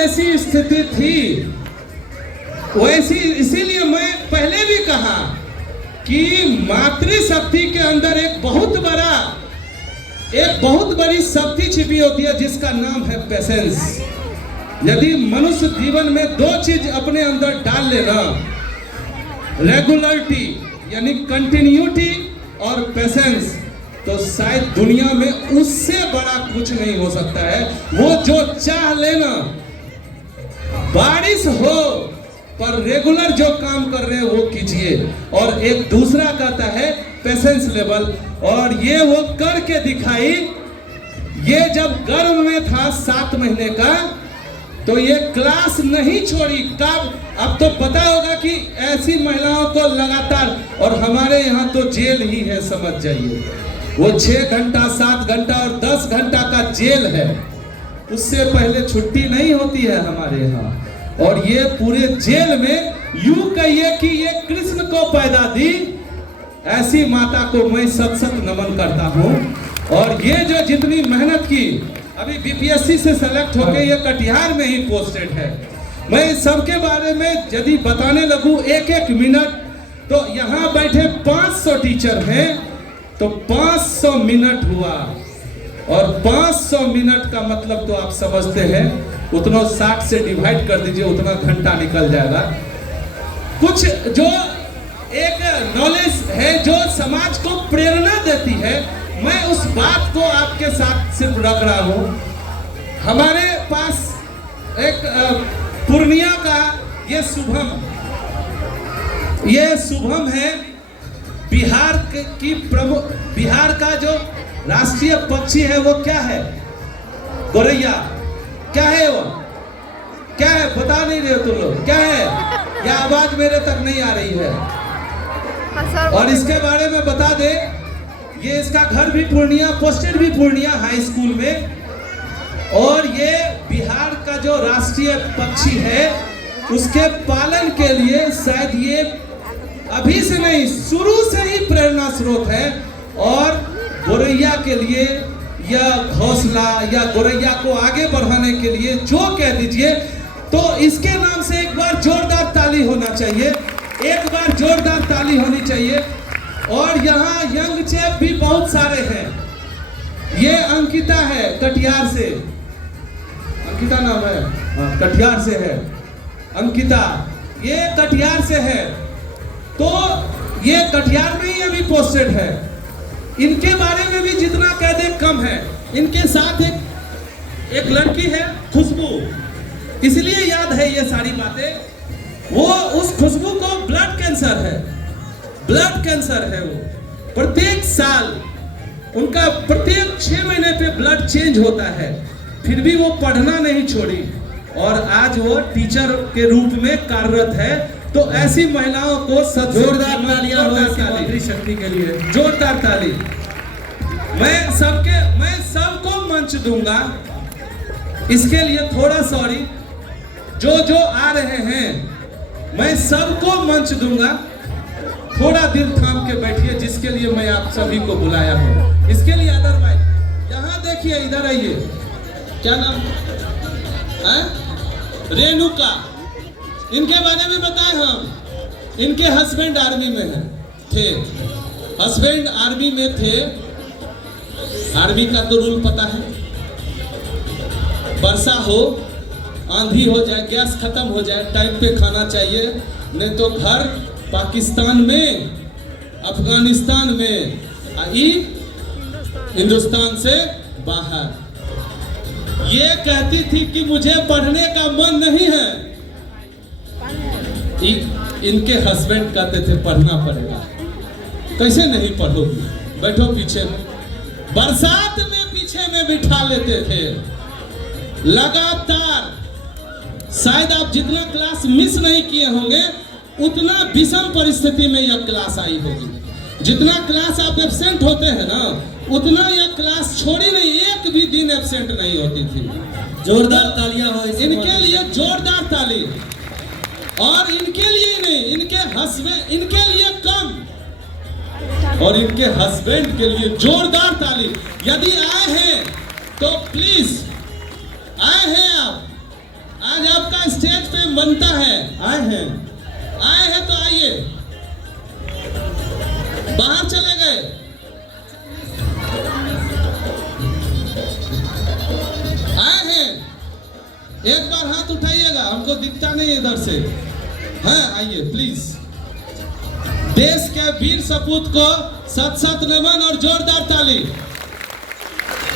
जैसी स्थिति थी वैसी, इसीलिए मैं पहले भी कहा कि मातृशक्ति के अंदर एक बहुत बड़ी शक्ति छिपी होती है जिसका नाम है पेशेंस। यदि मनुष्य जीवन में दो चीज अपने अंदर डाल लेना, रेगुलरिटी यानी कंटिन्यूटी और पेशेंस, तो शायद दुनिया में उससे बड़ा कुछ नहीं हो सकता है। वो जो चाह लेना, बारिश हो पर रेगुलर जो काम कर रहे हैं वो कीजिए। और एक दूसरा कहता है पेशेंस लेवल, और ये वो करके दिखाई। ये जब गर्भ में था 7 महीने का तो ये क्लास नहीं छोड़ी। कब? अब तो पता होगा कि ऐसी महिलाओं को लगातार, और हमारे यहाँ तो जेल ही है, समझ जाइए। वो 6 घंटा 7 घंटा और 10 घंटा का जेल है, उससे पहले छुट्टी नहीं होती है हमारे यहाँ। और ये पूरे जेल में यूं कहिए कि ये कृष्ण को पैदा दी, ऐसी माता को मैं सत सत नमन करता हूँ। और ये जो जितनी मेहनत की, अभी बीपीएससी से सेलेक्ट होके ये कटिहार में ही पोस्टेड है। मैं सबके बारे में यदि बताने लगूं एक एक मिनट, तो यहाँ बैठे 500 टीचर हैं, तो 500 मिनट हुआ। और 500 मिनट का मतलब तो आप समझते हैं, उतना 60 से डिवाइड कर दीजिए, उतना घंटा निकल जाएगा। कुछ जो एक नॉलेज है जो समाज को प्रेरणा देती है, मैं उस बात को आपके साथ सिर्फ रख रहा हूँ। हमारे पास एक पूर्णिया का ये शुभम है, बिहार की प्रमुख, बिहार का जो राष्ट्रीय पक्षी है वो क्या है? गोरैया। क्या है वो? क्या है? बता नहीं रहे तुम लोग, क्या है? या आवाज मेरे तक नहीं आ रही है? और इसके बारे में बता दे, ये इसका घर भी पूर्णिया, पोस्टेड भी पूर्णिया हाई स्कूल में। और ये बिहार का जो राष्ट्रीय पक्षी है उसके पालन के लिए शायद ये अभी से नहीं, शुरू से ही प्रेरणा स्रोत है। और गोरैया के लिए या घोंसला या गोरैया को आगे बढ़ाने के लिए जो कह दीजिए, तो इसके नाम से एक बार जोरदार ताली होना चाहिए, एक बार जोरदार ताली होनी चाहिए। और यहाँ यंग चेप भी बहुत सारे हैं। ये अंकिता है कटिहार से, अंकिता नाम है, कटिहार से है अंकिता, ये कटिहार से है। तो ये कटिहार में ही अभी पोस्टेड है। इनके बारे में भी जितना कह दे कम है। इनके साथ एक लड़की है खुशबू, इसलिए याद है ये सारी बातें। वो उस खुशबू को ब्लड कैंसर है, ब्लड कैंसर है। वो प्रत्येक साल उनका प्रत्येक 6 महीने पे ब्लड चेंज होता है, फिर भी वो पढ़ना नहीं छोड़ी और आज वो टीचर के रूप में कार्यरत है। तो ऐसी महिलाओं को जोरदार तालियां हो मातृशक्ति के लिए, जोरदार ताली। मैं सबको मंच दूंगा, इसके लिए थोड़ा सॉरी। जो आ रहे हैं मैं सबको मंच दूंगा, थोड़ा दिल थाम के बैठिए, जिसके लिए मैं आप सभी को बुलाया हूँ। इसके लिए अदरवाइज यहाँ देखिए, इधर आइए, क्या नाम है? रेणुका। इनके बारे में बताएं हम। इनके हस्बैंड आर्मी में थे, हस्बैंड आर्मी में थे। आर्मी का तो रूल पता है, वर्षा हो, आंधी हो जाए, गैस खत्म हो जाए, टाइम पे खाना चाहिए, नहीं तो घर पाकिस्तान में, अफगानिस्तान में, हिंदुस्तान से बाहर। ये कहती थी कि मुझे पढ़ने का मन नहीं है। इनके हस्बैंड कहते थे पढ़ना पड़ेगा। कैसे नहीं पढ़ोगी, बैठो पीछे में। बरसात में पीछे में बिठा लेते थे लगातार। शायद आप जितना क्लास मिस नहीं किए होंगे, उतना विषम परिस्थिति में यह क्लास आई होगी। जितना क्लास आप एब्सेंट होते हैं ना, उतना यह क्लास छोड़ी नहीं, एक भी दिन एब्सेंट नहीं होती थी। जोरदार तालियां हो इनके लिए, जोरदार ताली। और इनके लिए नहीं, इनके लिए कम, और इनके हस्बैंड के लिए जोरदार ताली। यदि आए हैं तो प्लीज, आए हैं आप, बनता है। आए हैं? आए हैं तो आइए, बाहर चले गए। आए हैं, एक बार हाथ उठाइएगा, हमको दिखता नहीं इधर से। हाँ आइए प्लीज। देश के वीर सपूत को सत सत नमन और जोरदार ताली,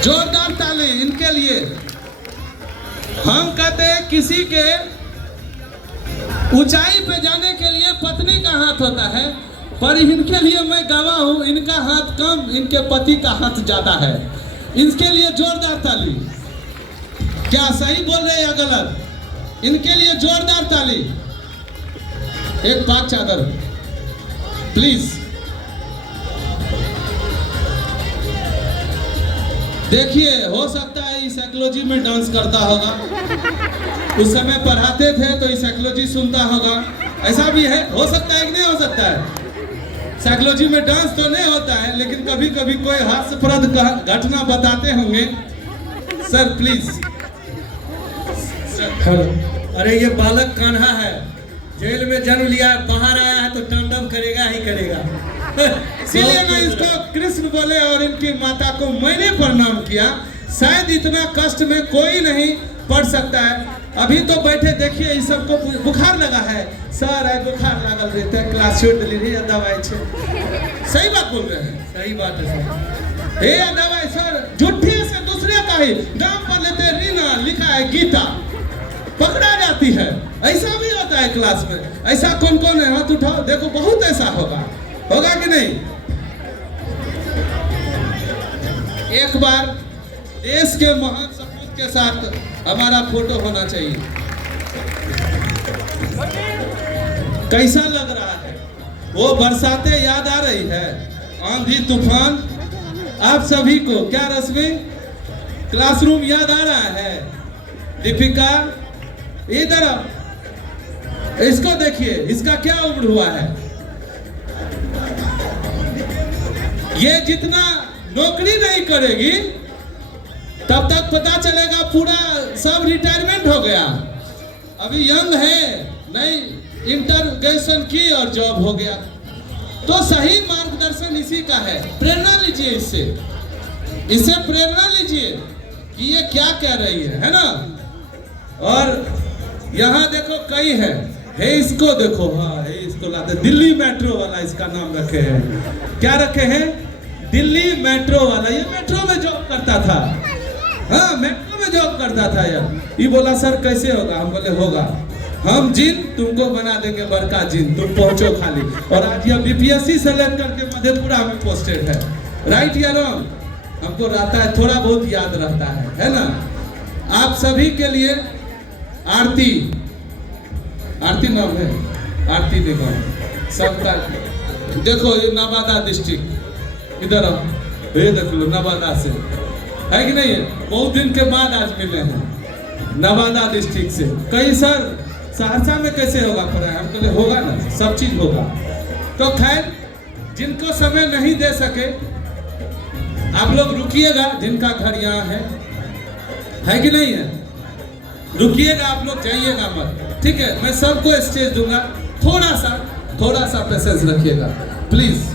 जोरदार ताली इनके लिए। हम कहते हैं किसी के ऊंचाई पे जाने के लिए पत्नी का हाथ होता है, पर इनके लिए मैं गवाह हूं, इनका हाथ कम, इनके पति का हाथ ज्यादा है। इनके लिए जोरदार ताली। क्या सही बोल रहे हैं या गलत? इनके लिए जोरदार ताली। एक पाक चादर प्लीज। देखिए, हो सकता है ये साइकोलॉजी में डांस करता होगा, उस समय पढ़ाते थे तो ये साइकोलॉजी सुनता होगा, ऐसा भी है, हो सकता है कि नहीं हो सकता है? साइकोलॉजी में डांस तो नहीं होता है, लेकिन कभी कभी कोई हास्यप्रद घटना बताते होंगे। Sir please. अरे ये बालक कान्हा है, जेल में जन्म लिया है, बाहर आया है तो तांडव करेगा ही करेगा। इसीलिए मैं इसको कृष्ण बोले और इनकी माता को मैंने प्रणाम किया। शायद इतना कष्ट में कोई नहीं पढ़ सकता है। अभी तो बैठे देखिए, इस सबको बुखार लगा है। सर है बुखार लागल रहता है, क्लास छोड़ दिली दवाई छे। सही बात बोल रहे हैं, सही बात है सर। हे दवाई सर झूठे से दूसरे का ही नाम पर लेते, रीना लिखा है गीता, पकड़ा जाती है। ऐसा भी होता है क्लास में। ऐसा कौन कौन है? हाथ उठाओ, देखो बहुत ऐसा होगा, होगा कि नहीं? एक बार देश के महान सपूत के साथ हमारा फोटो होना चाहिए। कैसा लग रहा है? वो बरसातें याद आ रही है, आंधी तूफान आप सभी को। क्या रश्मि, क्लासरूम याद आ रहा है? दीपिका इधर, इसको देखिए, इसका क्या उम्र हुआ है? ये जितना नौकरी नहीं करेगी तब तक पता चलेगा पूरा सब रिटायरमेंट हो गया। अभी यंग है, नहीं इंटरग्रेशन की और जॉब हो गया। तो सही मार्गदर्शन इसी का है। प्रेरणा लीजिए इससे, इससे प्रेरणा लीजिए कि ये क्या कह रही है ना। और यहाँ देखो कई है इसको देखो, हाँ है इसको लाते, दिल्ली मेट्रो वाला इसका नाम रखे हैं। क्या रखे हैं? दिल्ली मेट्रो वाला। ये मेट्रो में जॉब करता था, हाँ मेट्रो में जॉब करता था यार। ये बोला सर कैसे होगा? हम बोले होगा, हम जिन तुमको बना देंगे बड़का जिन, तुम पहुंचो खाली। और आज ये बीपीएससी से लेकर के मधेपुरा में पोस्टेड है। राइट या रॉन्ग? हमको रहता है, थोड़ा बहुत याद रहता है ना। आप सभी के लिए आरती, आरती नाम है, आरती निगम सबका। देखो ये नवादा डिस्ट्रिक्ट, इधर आओ, ये देख लो नवादा से है कि नहीं है? बहुत दिन के बाद आज मिले हैं नवादा डिस्ट्रिक्ट से। कई सर सहरसा में कैसे होगा पढ़ाई? हम कहते होगा ना, सब चीज होगा। तो खैर जिनको समय नहीं दे सके आप लोग रुकिएगा, जिनका घर यहाँ है कि नहीं है, रुकिएगा, आप लोग जाइएगा मत, ठीक है? मैं सबको स्टेज दूंगा, थोड़ा सा पेशेंस रखिएगा प्लीज।